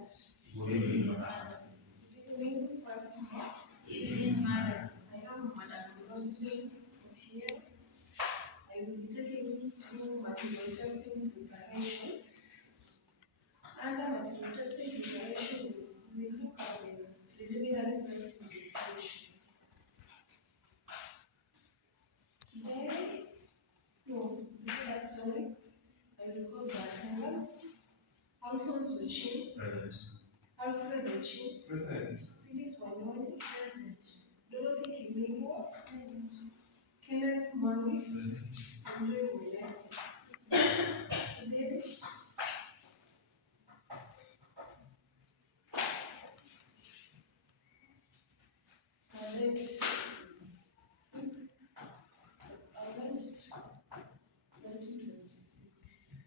Good evening, once more. Evening, Madam. I am Madam Rosalie Potier. I will be taking you through material testing preparations. Under material testing preparation, we will look at the preliminary site investigations. Today, no, before that, sorry, I will call the attendants. Alphonse Ochi. Present. Alfred Ochi. Present. Phyllis Wanyoni. Present. Dorothy Kimingo. Kenneth Mwangi. Present. Andre Muyasi. Today, our date is 6th August 2026.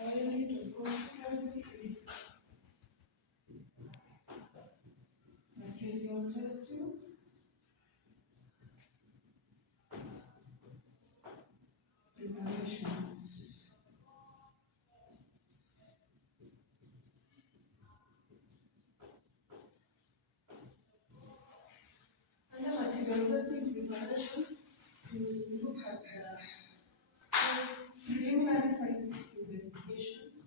Our unit of competency is material testing, preparations. Under material testing preparations, we will look at the preliminary site investigations.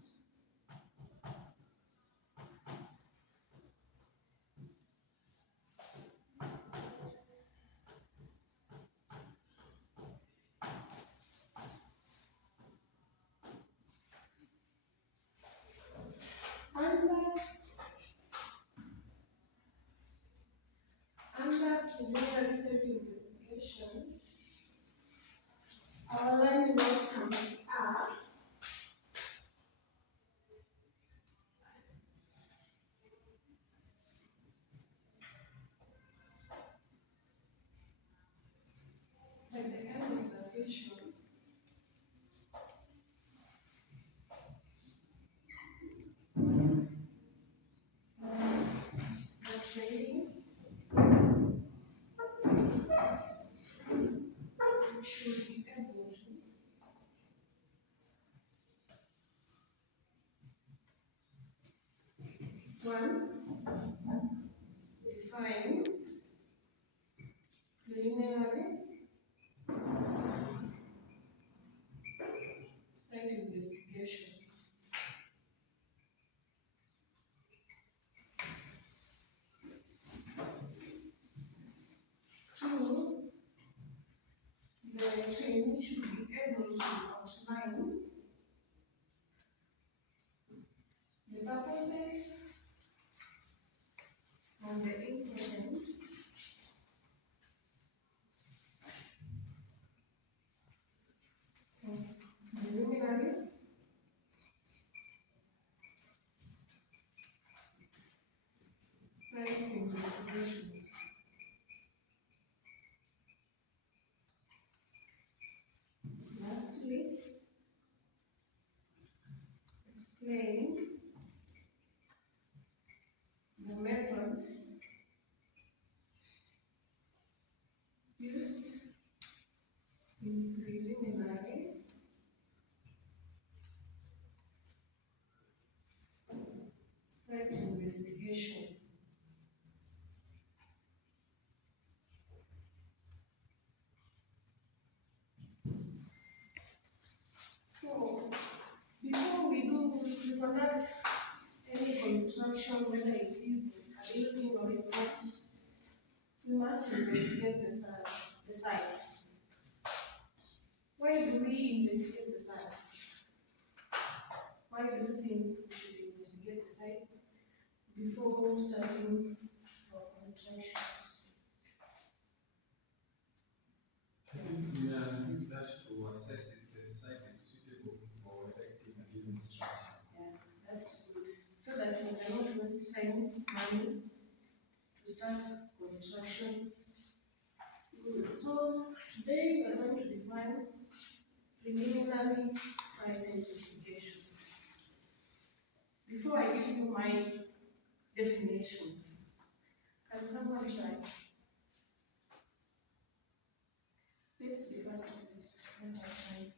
Under preliminary site investigations, our learning outcomes are at the end of the session, the training should be able to one, define preliminary site investigation. Two, the trainee should be able to outline the purposes and the importance of preliminary site investigations. Lastly, explain the methods used in preliminary site investigation. So, before we conduct any construction, whether it is a building or a house, we must investigate the sites. Why do we investigate the site? Why do you think we should investigate the site before starting our constructions? I think we are doing that to assess if the site is suitable for erecting a given structure. Yeah, that's good. So that we cannot waste time, money to start constructions. Good. So today we are going to define preliminary site investigations. Before I give you my definition, can someone try? Let's be fast on this. Don't have time.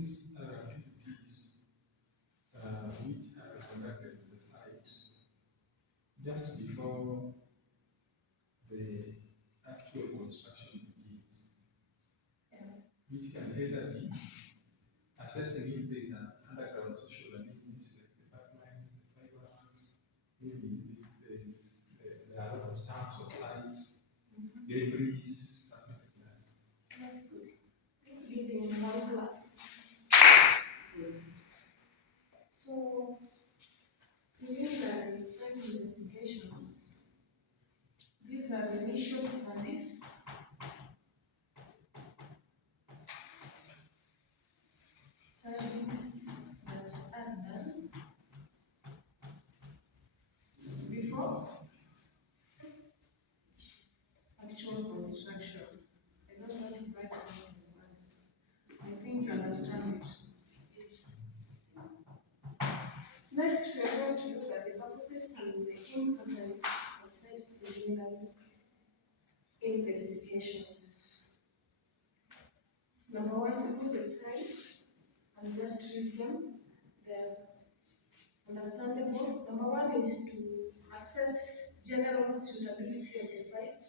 these are activities which are conducted on the site just before the actual construction begins, which can either be assessing if there is an underground social amenities like the pipelines, the fiber lines, maybe if there are a lot of stamps on site, debris, something like that. That's good. It's giving one clap. So, preliminary site investigations. These are initial studies. Studies that are done before actual construction. I don't want to write down the words. I think you understand it. Yes. Next, we are going to look at the purposes and the importance of site preliminary investigations. Number one, because of time, and just read them. They're understandable. Number one is to assess general suitability of the site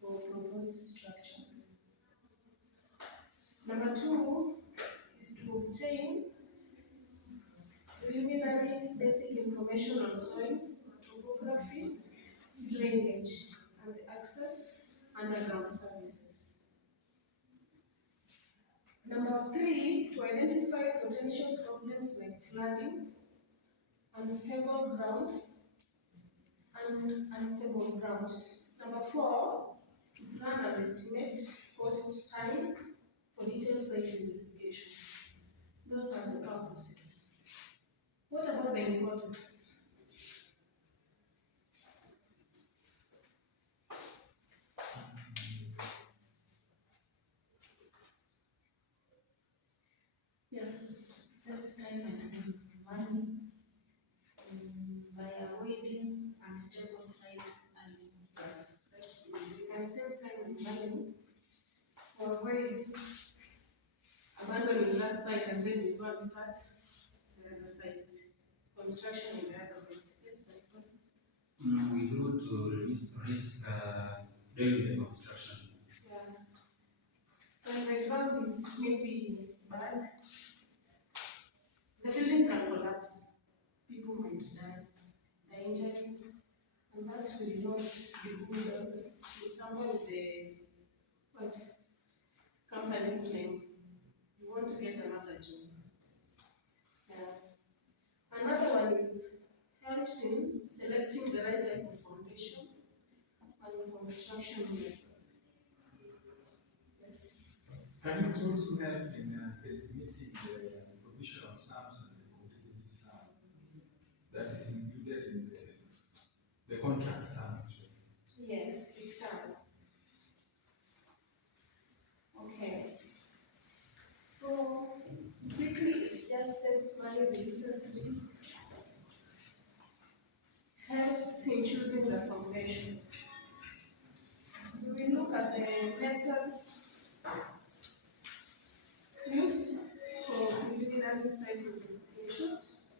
for proposed structure. Number two is to obtain preliminary basic information on soil, topography, drainage, and access underground services. Number three, to identify potential problems like flooding, unstable ground, and unstable grounds. Number four, to plan and estimate cost time for detailed site investigations. Those are the purposes. What about the importance? Yeah, Saves time and money by avoiding unstable site and we can save time and money to avoid abandoning that site and then we go and start the other site, construction in the other site. Yes, that was. We do to reduce risk during the construction. Yeah. When the ground is maybe bad, the building can collapse. People might die. The injuries, and that will not be good. To tamper with the what company's name. You want to get another job. Yeah. Another one is helps in selecting the right type of foundation and construction method. Yes. Can it also help in estimating the provisional sums and the contingency sum that is included in the contract sum? Yes, it can. Okay. So quickly, it just saves money, reduces risk, helps in choosing the foundation. Do we look at the methods used for preliminary site investigations?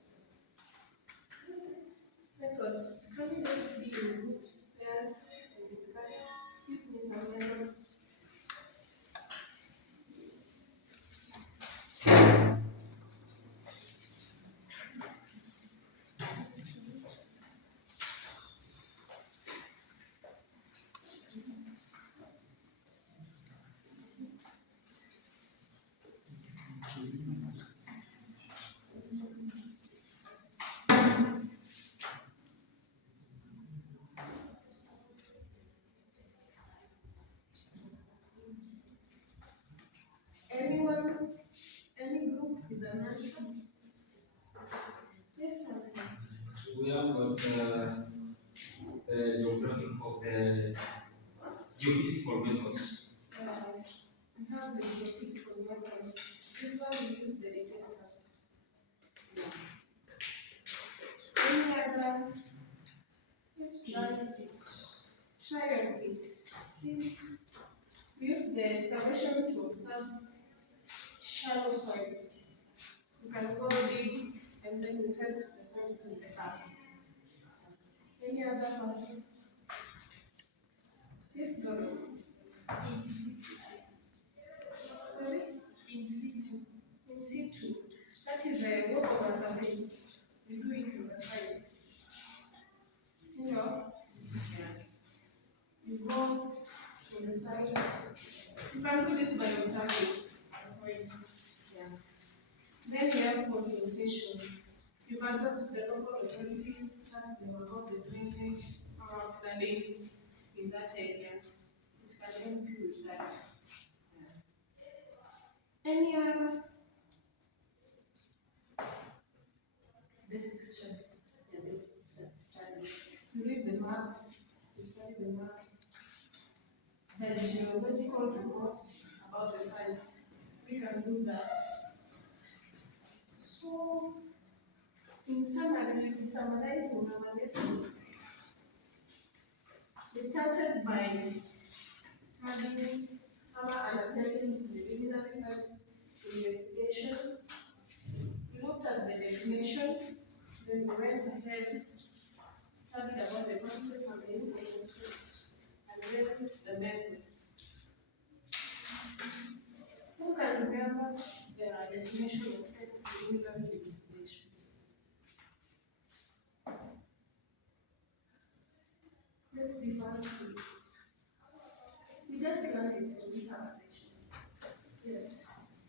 Methods can just be in groups, pairs, and discuss. Give me some methods. Anyone, any group with an answer? Yes, sometimes. We have got the geographical, the geophysical methods. We have the geophysical methods. This one we use the detectors. Any other? Yes, trial bits. Please use the excavation to observe shallow soil. You can go dig and then you test the soils in the farm. Any other person? Yes, Doro. Sorry? In situ. In situ. That is a work of a survey. We do it in the sites. Senior? Yeah. You go to the site. You can do this by yourself. Sorry. Yeah. Then you have consultation. You can talk to the local authorities, ask them about the drainage or flooding in that area. It can help you with that. Yeah. Any other? Basic study. Yeah, basic study. To read the maps, to study the maps, the geological reports about the site. We can do that. So, in summary, summarizing our lesson, we started by studying and attending the preliminary research investigation. We looked at the definition, then we went ahead, studied about the purposes and the importances, and then the methods. Who can remember the definition of certain preliminary investigations? Let's be fast, please. We just learned it in this conversation. Yes.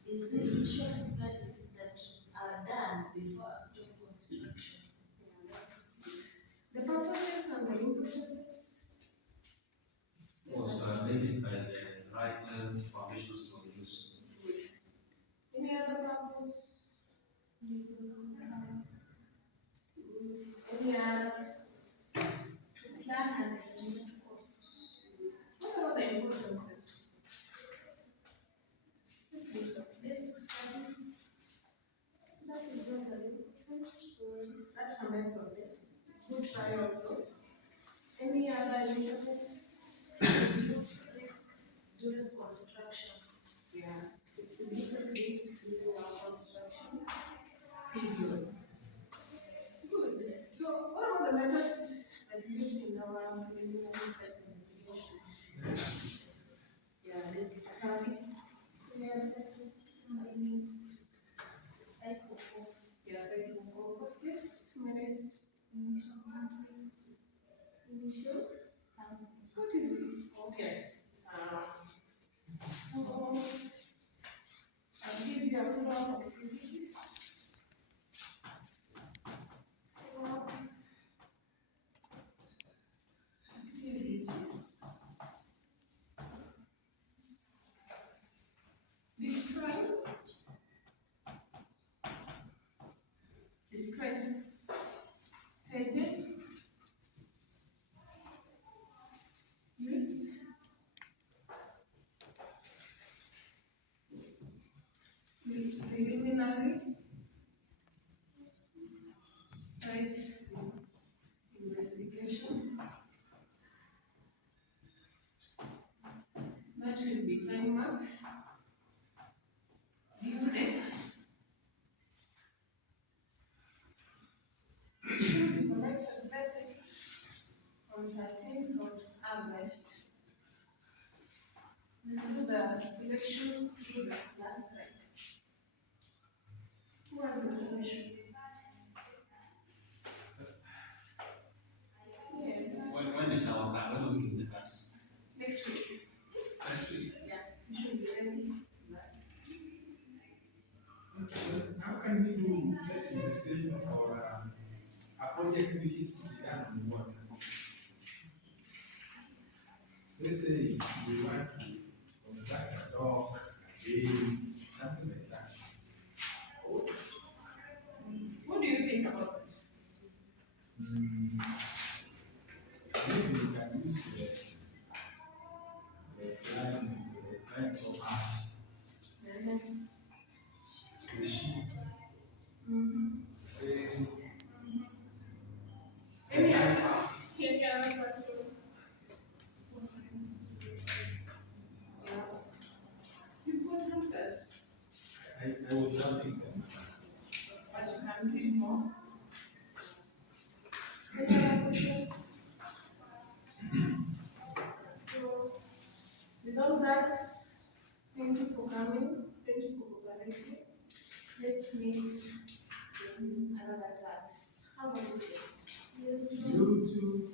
Is the initial studies that are done before actual construction. Yeah, that's good. The purposes and the importances. Was to identify the right foundations to use. Any other purpose? Any other? To plan and estimate costs. What about the importances? Let's list up. Basic study. That is not an importance. That's a method. Good try also. Any other importance? Reduce risk during construction. Yeah, it reduces risk during our construction period. Good. So, what about the methods that we use in our preliminary site investigations? Yeah, this is study. Yeah, Site report. yeah, site report. But this minute, initial. What is it? Okay. So, I'll give you a follow-up activity. Follow-up activities. Describe stages used with preliminary site investigation. That will be time marks, due dates. It should be collected latest on 13th of August. We do the election through the last slide. Who has the question? Yes. When is our class? When will we do the class? Next week. Next week. Yeah, we should be ready for that. How can we do such investigation for a project which is to be done on the water? Let's say we want to construct a dock, a bay, something like that. What do you think about this? Maybe we can use the flying topaz, the sheep, Any other questions? Yeah. You've got answers. I I was having them. but you can read more. Any other question? So, without that, thank you for coming. Thank you for cooperating. Let's meet in another class. Have a good day. You too.